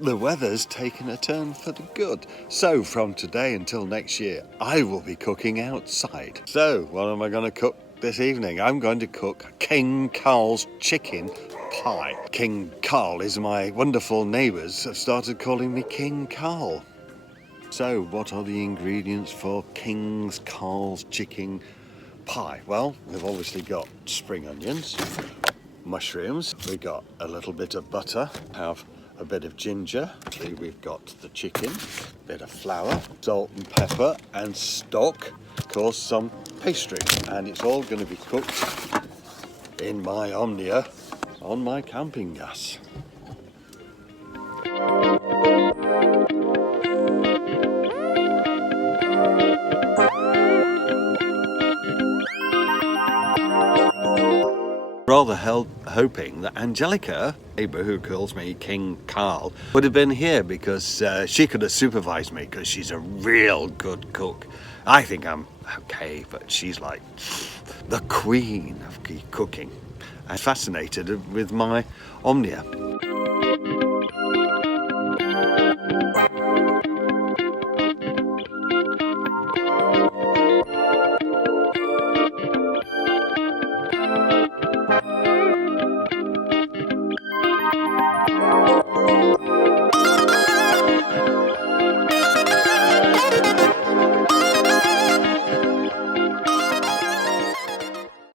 The weather's taken a turn for the good. So from today until next year, I will be cooking outside. So what am I going to cook this evening? I'm going to cook King Carl's chicken pie. King Carl is my wonderful neighbours have started calling me King Carl. So what are the ingredients for King Carl's chicken pie? Well, we've obviously got spring onions, mushrooms, we've got a little bit of butter, have a bit of ginger, we've got the chicken, a bit of flour, salt and pepper and stock, of course some pastry, and it's all going to be cooked in my Omnia on my camping gas. Rather hoping that Angelica, neighbour who calls me King Carl, would have been here because she could have supervised me because she's a real good cook. I think I'm okay, but she's like the queen of cooking. I'm fascinated with my Omnia.